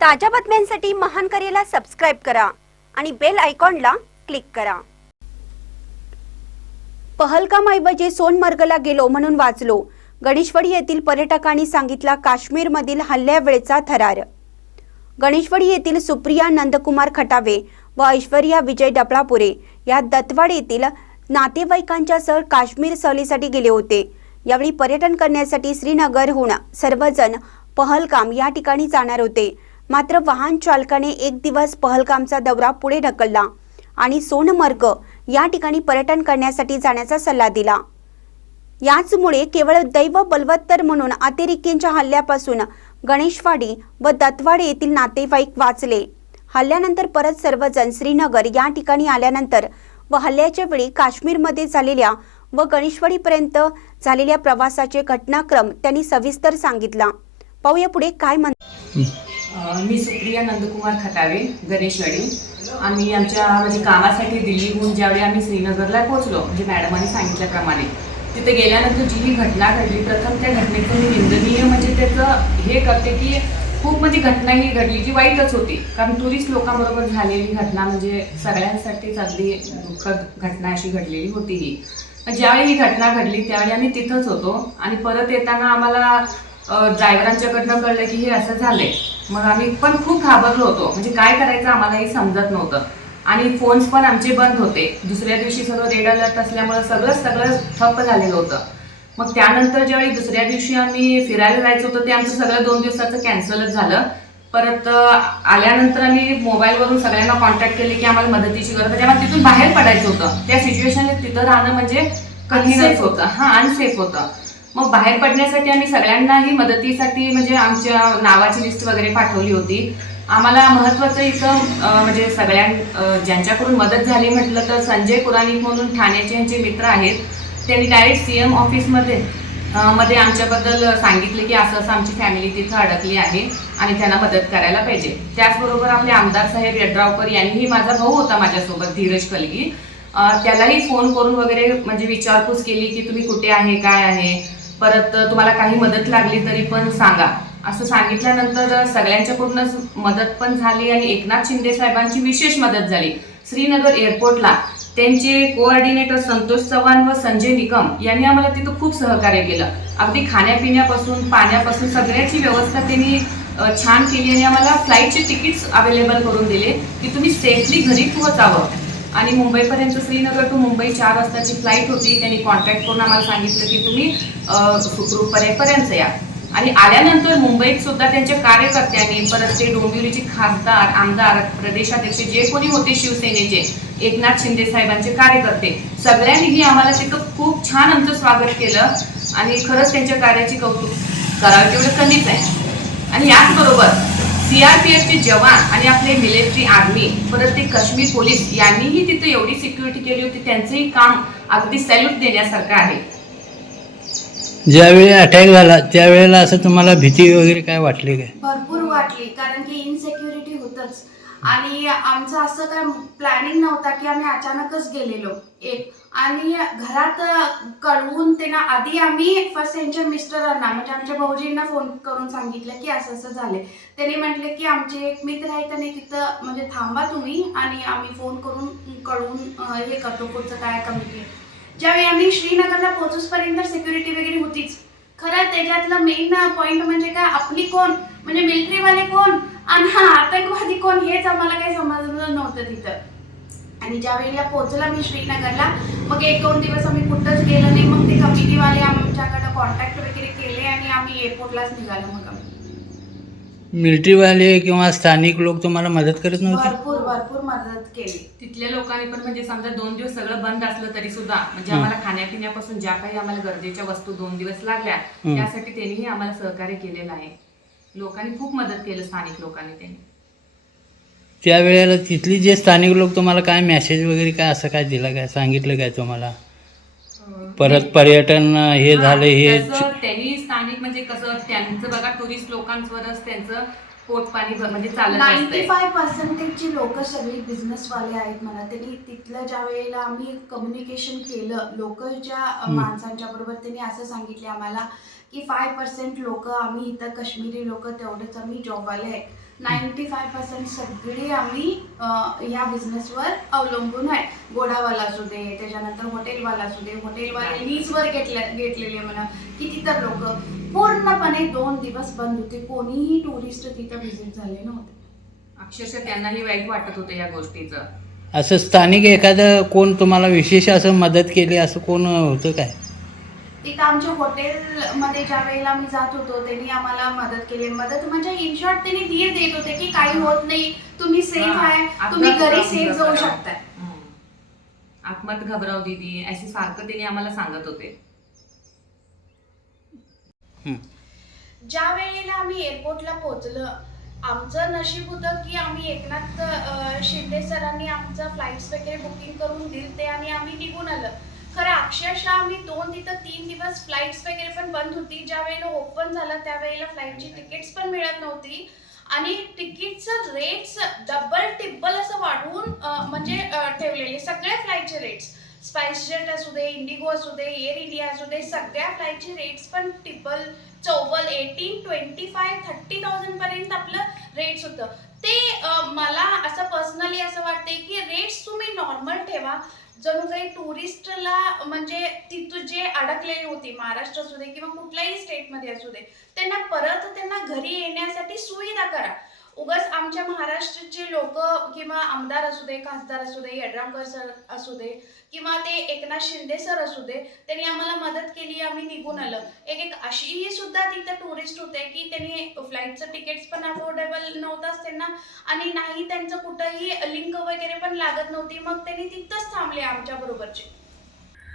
ताज्या बातम्यांसाठी महान करेला सबस्क्राईब करा आणि बेल आयकॉनला क्लिक करा. पहलगामऐवजी सोनमर्गला गेलो म्हणून वाचलो. गणेशवाडी येथील पर्यटकांनी सांगितला काश्मीरमधील हल्ल्यावेळचा थरार. गणेशवाडी येथील सुप्रिया नंदकुमार खटावे व ऐश्वर्या विजय डपळापुरे या दत्तवाड येथील नातेवाईकांच्या सर काश्मीर सहलीसाठी गेले होते. यावेळी पर्यटन करण्यासाठी श्रीनगरहून सर्वजण पहलगाम या ठिकाणी जाणार होते. मात्र वाहन चालकाने एक दिवस पहलगामचा दौरा पुढे ढकलला आणि सोनमर्ग या ठिकाणी पर्यटन करण्यासाठी जाण्याचा सल्ला दिला. याचमुळे केवळ दैव बलवत्तर म्हणून अतिरेकींच्या हल्ल्यापासून गणेशवाडी व दत्तवाड येथील नातेवाईक वाचले. हल्ल्यानंतर परत सर्वजण श्रीनगर या ठिकाणी आल्यानंतर व हल्ल्याच्या वेळी काश्मीरमध्ये झालेल्या व गणेशवाडीपर्यंत झालेल्या प्रवासाचे घटनाक्रम त्यांनी सविस्तर सांगितला. पाहूया पुढे काय म्हण मी सुप्रिया नंदकुमार खतावे गणेशवाडी आम्ही आमच्या म्हणजे कामासाठी दिल्लीहून ज्यावेळी आम्ही श्रीनगरला पोहोचलो म्हणजे मॅडमांनी सांगितल्याप्रमाणे तिथे गेल्यानंतर जी ही घटना घडली प्रथम त्या घटनेचं मी निंदनीय म्हणजे त्याचं हे करते की खूप म्हणजे घटना ही घडली जी वाईटच होती. कारण टुरिस्ट लोकांबरोबर झालेली घटना म्हणजे सगळ्यांसाठीच अगदी दुःखद घटना अशी घडलेली होती ही. ज्यावेळी ही घटना घडली त्यावेळी आम्ही तिथंच होतो आणि परत येताना आम्हाला ड्रायव्हरांच्याकडनं कळलं की हे असं झालंय. मग आम्ही पण खूप घाबरलो होतो. म्हणजे काय करायचं आम्हालाही समजत नव्हतं. आणि फोन्स पण आमचे बंद होते. दुसऱ्या दिवशी सगळं रेड अलर्ट असल्यामुळे सगळं सगळं ठप्प झालेलं होतं. मग त्यानंतर ज्यावेळी दुसऱ्या दिवशी आम्ही फिरायला जायचं होतं ते आमचं सगळं दोन दिवसाचं कॅन्सलच झालं. परत आल्यानंतर आम्ही मोबाईलवरून सगळ्यांना कॉन्टॅक्ट केले की आम्हाला मदतीची गरज म्हणजे आम्हाला तिथून बाहेर पडायचं होतं. त्या सिच्युएशनला तिथं राहणं म्हणजे कठीणच होतं. हा अनसेफ होतं. मग बाहेर पडण्यासाठी आम्ही सगळ्यांनाही मदतीसाठी म्हणजे आमच्या नावाची लिस्ट वगैरे पाठवली होती. आम्हाला महत्वाचं इथं म्हणजे सगळ्यां ज्यांच्याकडून मदत झाली म्हटलं तर संजय पुराणिक म्हणून ठाण्याचे यांचे मित्र आहेत. त्यांनी डायरेक्ट सी एम ऑफिसमध्ये मध्ये आमच्याबद्दल सांगितले की असं असं आमची फॅमिली तिथं अडकली आहे आणि त्यांना मदत करायला पाहिजे. त्याचबरोबर आपले आमदार साहेब यड्रावकर यांनीही माझा भाऊ होता माझ्यासोबत धीरज कलगी. त्यालाही फोन करून वगैरे म्हणजे विचारपूस केली की तुम्ही कुठे आहे काय आहे? परत तुम्हाला काही मदत लागली तरी पण सांगा. असं सांगितल्यानंतर सगळ्यांच्याकडूनच मदत पण झाली आणि एकनाथ शिंदे साहेबांची विशेष मदत झाली. श्रीनगर एअरपोर्टला त्यांचे कोऑर्डिनेटर संतोष चव्हाण व संजय निकम यांनी आम्हाला तिथं खूप सहकार्य केलं. अगदी खाण्यापिण्यापासून पाण्यापासून सगळ्याची व्यवस्था त्यांनी छान केली आणि आम्हाला फ्लाईटचे तिकीट्स अवेलेबल करून दिले की तुम्ही सेफली घरी पोहोचावं. आणि मुंबईपर्यंत श्रीनगर टू मुंबई चार वाजताची फ्लाईट होती. त्यांनी कॉन्टॅक्ट करून आम्हाला सांगितलं की तुम्ही अ, या. आणि आल्यानंतर मुंबईत सुद्धा त्यांच्या कार्यकर्त्यांनी परत ते डोंबिवलीचे खासदार आमदार प्रदेशाध्यक्ष जे कोणी होते शिवसेनेचे एकनाथ शिंदे साहेबांचे कार्यकर्ते सगळ्यांनीही आम्हाला तिथं खूप छान आमचं स्वागत केलं. आणि खरंच त्यांच्या कार्याची कौतुक करावं तेवढं कमीच आहे. सीआरपीएफचे जवान आणि आपले मिलिटरी आर्मी परत ते काश्मीर पोलीस यांनीही तिथे एवढी सिक्युरिटी केली होती त्यांचंही काम अगदी सॅल्यूट देण्यासारखं आहे. ज्यावेळी अटॅक झाला त्यावेळेला असं तुम्हाला भीती वगैरे काय वाटली काय? भरपूर वाटली कारण की इनसेक्युरिटी होतच. आणि आमचं असं काय प्लॅनिंग नव्हता की आम्ही अचानकच गेलेलो. एक आणि घरात कळवून त्यांना आधी आम्ही फर्स्ट त्यांच्या मिस्टरांना म्हणजे आमच्या भाऊजींना फोन करून सांगितलं की असं असं झालंय. त्यांनी म्हटलं की आमचे एक मित्र आहेत आणि तिथं म्हणजे थांबा तुम्ही आणि आम्ही फोन करून कळवून हे करतो पुढचं काय कमी ज्यावेळी आम्ही श्रीनगरला पोहोचूसपर्यंत सिक्युरिटी वगैरे होती त्याच्यातलं मेन पॉइंट म्हणजे काय? आपली कोण? म्हणजे मिलिटरीवाले कोण? आणि हा आतंकवादी कोण? हेच आम्हाला काही समजलं नव्हतं तिथं. आणि ज्या वेळेला पोहोचला मी श्रीनगरला मग एक दोन दिवस आम्ही कुठंच गेलो नाही. मग ते कमिटीवाले आमच्याकडे कॉन्टॅक्ट वगैरे केले आणि आम्ही एअरपोर्टलाच निघालो मग. आम्ही मिलिटरीवाले किंवा स्थानिक लोक तुम्हाला मदत करत नव्हते? भरपूर भरपूर मदत केली. तिथल्या लोकांनी पण म्हणजे समजा दोन दिवस सगळं बंद असलं तरी सुद्धा म्हणजे. आम्हाला खाण्यापिण्यापासून ज्या काही आम्हाला गरजेच्या वस्तू दोन दिवस लागल्या. त्यासाठी त्यांनीही आम्हाला सहकार्य केलेलं आहे लोकांनी खूप मदत केलं स्थानिक लोकांनी त्यांनी त्यावेळेला तिथली जे स्थानिक लोक तुम्हाला काय मेसेज वगैरे काय असं काय दिलं काय सांगितलं काय तुम्हाला परत पर्यटन हे झालं हे त्यांनी स्थानिक म्हणजे कसं त्यांचं बघा टुरिस्ट लोकांवरच त्यांचं पोट पाणी म्हणजे चालत नाईन्टी फाय पर्सेंटेजची लोक सगळी बिझनेसवाले आहेत मला त्यांनी तिथलं ज्या वेळेला आम्ही कम्युनिकेशन केलं लोकलच्या हम्म. माणसांच्या बरोबर त्यांनी असं सांगितले आम्हाला की फाय पर्सेंट लोक आम्ही इथं काश्मीरी लोक तेवढेच आम्ही जॉबवाले आहे नाईन्टी फाय पर्सेंट सगळी आम्ही ह्या बिझनेसवर अवलंबून आहे. गोडावाला असू दे त्याच्यानंतर हॉटेलवाला असू दे हॉटेलवाले लीजवर घेतले घेतलेले म्हणा किती तर लोक. पूर्णपणे दोन दिवस बंद होते. कोणीही टुरिस्ट तिथं व्हिजिट झाले नव्हते. अक्षरशः त्यांनाही वाईट वाटत होतं या गोष्टीचं. असं स्थानिक एखादं कोण तुम्हाला विशेष असं मदत केली असं कोण होतं काय? तिथं आमच्या हॉटेलमध्ये ज्या वेळेला आम्ही जात होतो त्यांनी आम्हाला मदत केली मदत म्हणजे इन शॉर्ट त्यांनी धीर देत होते की काही होत नाही तुम्ही सेफ हा, आहे तुम्ही घरी सेफ जाऊ. शकताय हम्म. आप मत घबराव दीदी असे सारखं त्यांनी आम्हाला सांगत होते हं. ज्या वेळेला आम्ही एअरपोर्टला पोहोचलो आमचं नशीब होतं की आम्ही एकनाथ शिंदे सरांनी आमचं फ्लाईट्स वगैरे बुकिंग करून दिलते आणि आम्ही निघून आलं खरं अक्षरशः आम्ही दोन तिथं तीन दिवस फ्लाईट्स वगैरे पण बंद होती. ज्या वेळेला ओपन झालं त्यावेळेला फ्लाईटची तिकीट्स पण मिळत नव्हती. आणि तिकीटचं रेट्स डबल टिब्बल असं वाढवून म्हणजे ठेवलेले सगळ्या फ्लाईटचे रेट्स स्पाइस जेट असू दे इंडिगो असू दे एअर इंडिया असू दे सगळ्या फ्लाईटचे रेट्स पण टिब्बल चौबल eighteen twenty five thirty thousand पर्यंत आपलं रेट्स होतं. ते मला असं पर्सनली असं वाटते की रेट्स तुम्ही नॉर्मल ठेवा. जणू काही टुरिस्टला म्हणजे तिथं जे अडकलेली होती महाराष्ट्र असू दे किंवा कुठल्याही स्टेटमध्ये असू दे त्यांना परत त्यांना घरी येण्यासाठी सुविधा करा. उगाच आमच्या महाराष्ट्राचे लोक किंवा आमदार असू दे खासदार असू दे यड्रामकर सर असू दे किंवा ते एकनाथ शिंदे सर असू दे त्यांनी आम्हाला मदत केली आम्ही निघून आलं. एक एक अशीही सुद्धा तिथं टुरिस्ट होते की त्यांनी फ्लाईटचं तिकीट्स पण अफोर्डेबल नव्हताच त्यांना आणि नाही त्यांचं कुठंही लिंक वगैरे पण लागत नव्हती मग त्यांनी तिथंच थांबले आमच्या बरोबरचे.